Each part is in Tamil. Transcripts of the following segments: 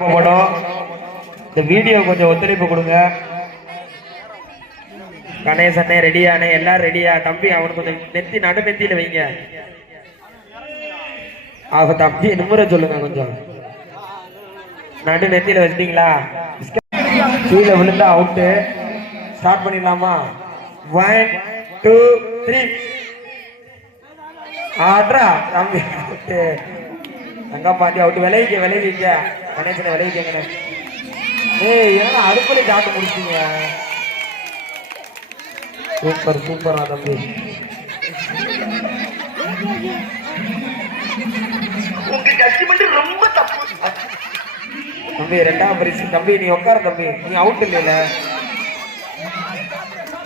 இந்த வீடியோ கொஞ்சம் ஒத்துழைப்பு கொடுங்க. கணேசனே ரெடியானே, எல்லாரும் ரெடியா? தம்பி அவனுக்கு கொஞ்சம் நெத்தி நடு நெத்தியில வைங்க. அவ தம்பி நிமிர சொல்லுங்க, கொஞ்சம் நடு நெத்தியில வச்சிட்டீங்களா? கீழே விழுந்தா அவுட்டு. ஸ்டார்ட் பண்ணிடலாமா? 1 2 3 ஆட்ரா தம்பி அவுட்டு. தங்கா பாண்டி அவுட்டு. விளைவிக்க கணேசனை விளைவிக்கங்க. ஏய் என்ன அடுப்பலை காட்டு முடிச்சிங்க. சூப்பரா தம்பி. ரொம்ப தப்பு தம்பி. ரெண்டாம் பரிசு தம்பி. நீ உட்கார தம்பி, நீ அவுட் இல்ல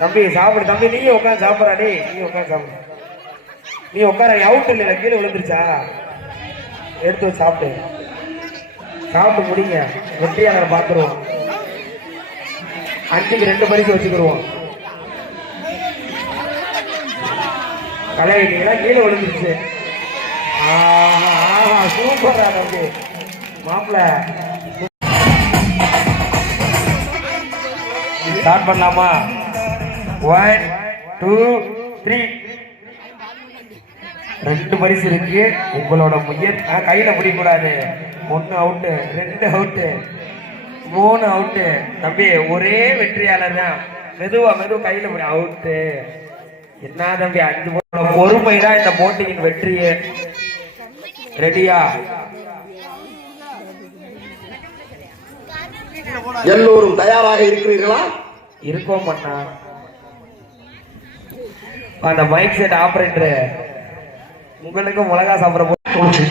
தம்பி. சாப்பிடு தம்பி, நீ உட்காந்து சாப்பிடா. நீ உட்காந்து சாப்பிடு. நீ உட்கார, அவுட் இல்ல, கீழே விழுந்துருச்சா? எடுத்து சாப்பிட்டு முடிங்க. வெற்றியாளரை பார்த்துருவோம். 5க்கு 2 பரிசு வச்சுக்கிடுவோம். கலைவீங்களா? கீழே விழுந்துருச்சு. சூப்பரா தம்பி மாப்பிள்ள. ஸ்டார்ட் பண்ணலாமா? 1 2 3 2 பரிசு இருக்கு. உங்களோட முயற்சி கையில பிடிக்கூடாது. 1 அவுட்டு, 2 அவுட்டு, 3 அவுட்டு. தம்பி ஒரே வெற்றியாளர் தான். மெதுவா கையில பிடி. அவுட்டு. என்ன தம்பி 5 பொறுமை தான் இந்த போட்டியின் வெற்றியே. ரெடியா? எல்லோரும் தயாராக இருக்கிறீர்களா? இருக்கோம் அண்ணா. அந்த மைக் செட் ஆபரேட்டர் உங்களுக்கு மிளகா சாப்பிட போச்சு.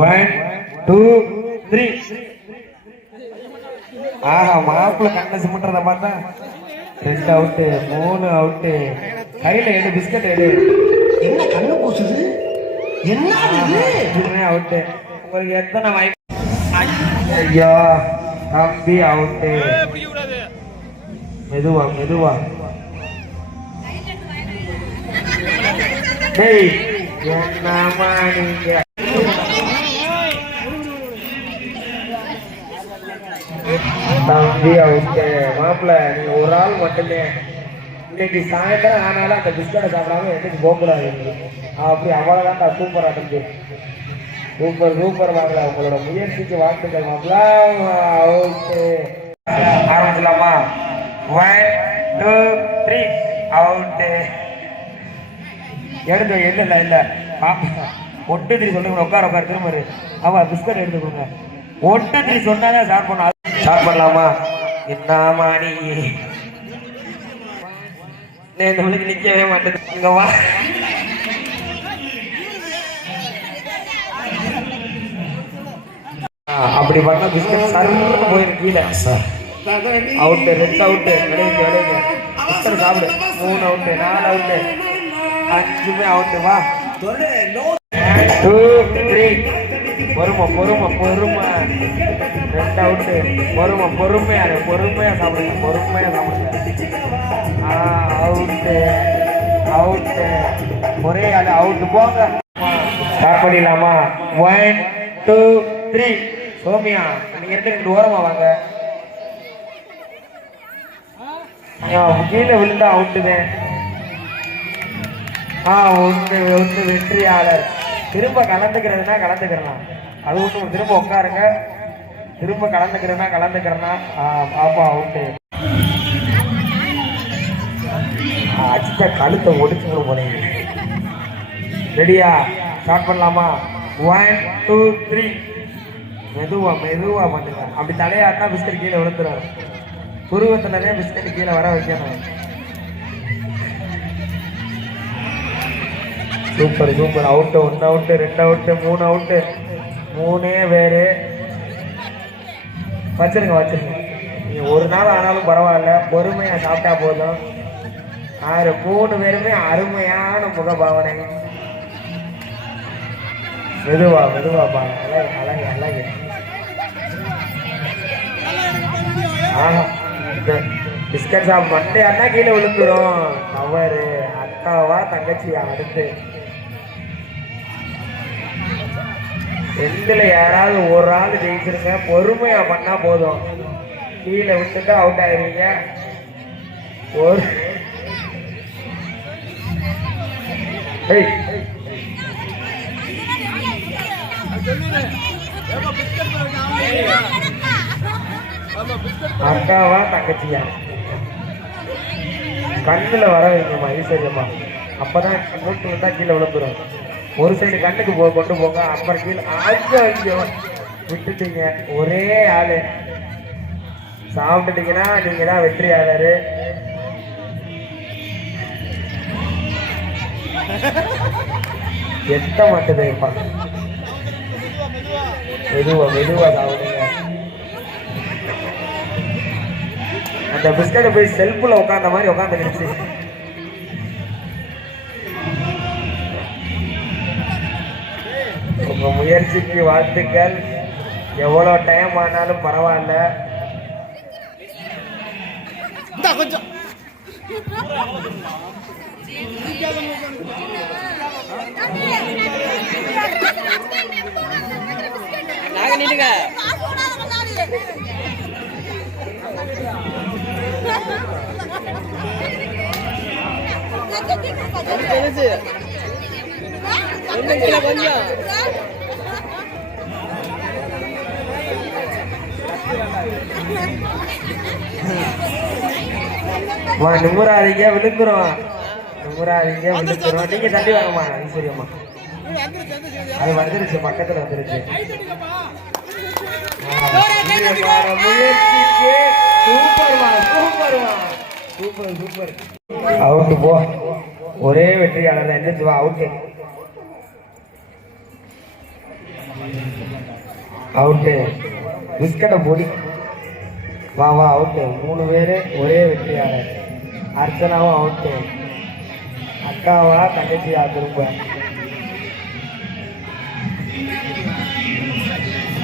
1 2 3 மாப்பிள்ள கண்ணை சிமிட்டுறத பார்த்தா 2 அவுட்டு, 3 அவுட்டு. கையில எடு, பிஸ்கட் எடு. என்ன கண்ணு பூசுது? என்ன அவுட்டு. உங்களுக்கு எத்தனை வாய்ப்பு? ஐயா தம்பி அவுட்டு. மெதுவா என்னமா நீங்க? தம்பி அவுட்டு. மாப்பிள்ள நீங்க ஒரு ஆள் மட்டுமே. இன்னைக்கு சாயந்தரம் ஆனாலும் அந்த பிஸ்கட்டை சாப்பிடாம என்னைக்கு போகக்கூடாது. அப்படி அவ்வளவுதான். சூப்பரா தம்பி. சூப்பர் வாங்கல. உங்களோட முயற்சிக்கு வாழ்த்துக்கள் மாப்பிள்ள. அவுட்டு. ஆரம்பிச்சலாமா? 1 2 3 அவுட்டு. எடுத்து இல்ல 1 2 3 சொல்லுங்க. உட்கார திரும்ப. ஆமா பிஸ்கட் எடுத்து கொடுங்க. 1 2 3 சொன்னாதான் ஸ்டார்ட் பண்ணலாமா? என்னமா நீ நிக்கவே மாட்டேது. இங்க வா. அப்படி பண்ணா பிஸ்கட் சர்வ போயிரு கீழே. அவுட்டு. 2 அவுட்டு. விளைவிக்க பிஸ்கட் சாப்பிடு. 3 அவுட்டு, 4 அவுட்டு, 5 அவுட்டு. வா 2 3 பொறுமை 2 அவுட்டு. பொறுமையா சாப்பிடுங்க. அவுட்டு. ஒரே ஆளு அவுட்டு. போங்க. ஸ்டார்ட் பண்ணிடலாமா? 1 2 3 சோமியா நீங்க 2 ஓரமா வாங்க. கீழே விழுந்தா அவுட்டுதான். ஒன்று வெற்றியாளர். திரும்ப கலந்துக்கிறதுனா கலந்துக்கிறலாம். அது ஒன்று. திரும்ப உட்காருங்க. திரும்ப கலந்துக்கிறனா பாப்பா அவுட்டு. அச்சிட்ட கழுத்தை ஒடிச்சு போனீங்க. ரெடியா? ஸ்டார்ட் பண்ணலாமா? 1 2 3 மெதுவா பண்ணுங்க. அப்படி தலையாட்டா பிஸ்கட் கீழே விழுந்துடும். புருவத்துலதான் பிஸ்கட் கீழே வர வைக்கணும். Super out. 1 out, 2 out, 3 out. 3 வேறு வச்சிருங்க. நீங்க ஒரு நாள் ஆனாலும் பரவாயில்ல, பொறுமையா சாப்பிட்டா போதும். 3 பேருமே அருமையான முகபாவனை. மெதுவா அழகு. பிஸ்கட் சாப்பிட மண்டையாட்டா கீழே விழுந்துரும். தவறு. அக்காவா தங்கச்சியா? அடுத்து ரெண்டுல யாராவது ஒரு ஆள் ஜெயிச்சிருங்க, பொறுமையா பண்ணா போதும். கீழே விட்டுட்டு அவுட் ஆயிருவீங்க. ஒரு ஏய், அக்காவா தங்கச்சியா கண்ணுல வர வைக்கணுமா ஈஸ்வரியம்மா, அப்பதான் மூட்டு வந்தா கீழே விழுந்துரும். ஒரு சைடு கண்ணுக்கு கொண்டு போங்க, அப்புறம் கீழே ஐயோ விட்டுட்டீங்க. ஒரே ஆளு சாப்பிட்டுட்டீங்கன்னா நீங்க தான் வெற்றியாளரு. எத்த மாட்டுதுப்பா, மெதுவா மெதுவா சாப்பிடுங்க. அந்த பிஸ்கட்டை போய் செல்ஃபுல உட்காந்த மாதிரி உட்காந்துக்கிடுச்சு. உங்க முயற்சிக்கு வாழ்த்துக்கள். எவ்வளவு டைம் ஆனாலும் பரவாயில்ல. கொஞ்சம் நில்லுங்க. கொஞ்சம் நிமுறாதீங்க, விழுந்துரும். நிமுறாதீங்க, விழுந்துரும். நீங்க தள்ளி வாங்கம்மா ஐஸ்வர்யம்மா. அது வந்துருச்சு, பக்கத்துல வந்துருச்சு. முயற்சிக்கு சூப்பர்மா, சூப்பர்மா, சூப்பர் சூப்பர். அவுட்டு போ, ஒரே வெற்றியாளர் தான். எந்திரிச்சு வா, அவுட்டு அவுட்டு. பிஸ்கட்டை பொடி, வா வா, அவுட்டு. 3 பேரு ஒரே வெற்றியாளர். அர்ச்சனாவும் அவுட்டு. அக்காவா தங்கச்சியா திரும்ப?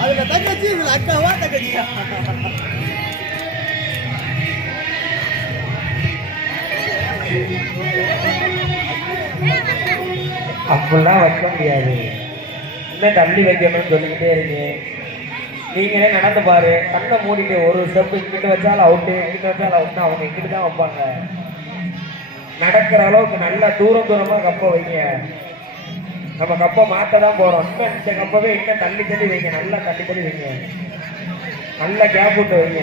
அதுல தங்கச்சி, இதுல அக்காவா தங்கச்சியா? அப்படிலாம் வைக்க முடியாது. இன்னும் தள்ளி வைக்கணும்னு சொல்லிக்கிட்டே இருக்கு. நீங்களே நடந்து பாரு, கண்ணை மூடிட்டு ஒரு ஸ்டெப் இங்கிட்டு வச்சாலும் அவுட்டு, இங்கிட்டு வச்சாலும் அவுட்னா அவங்க இங்கிட்டு தான் வைப்பாங்க. நடக்கிற அளவுக்கு நல்லா தூரம் தூரமா கப்பை வைங்க. நம்ம கப்பை மாற்ற தான் போறோம். இன்னும் இந்த கப்பவே இன்னும் தள்ளி தள்ளி வைங்க, நல்லா தள்ளி தள்ளி வைங்க, நல்லா கேப் விட்டு வைங்க.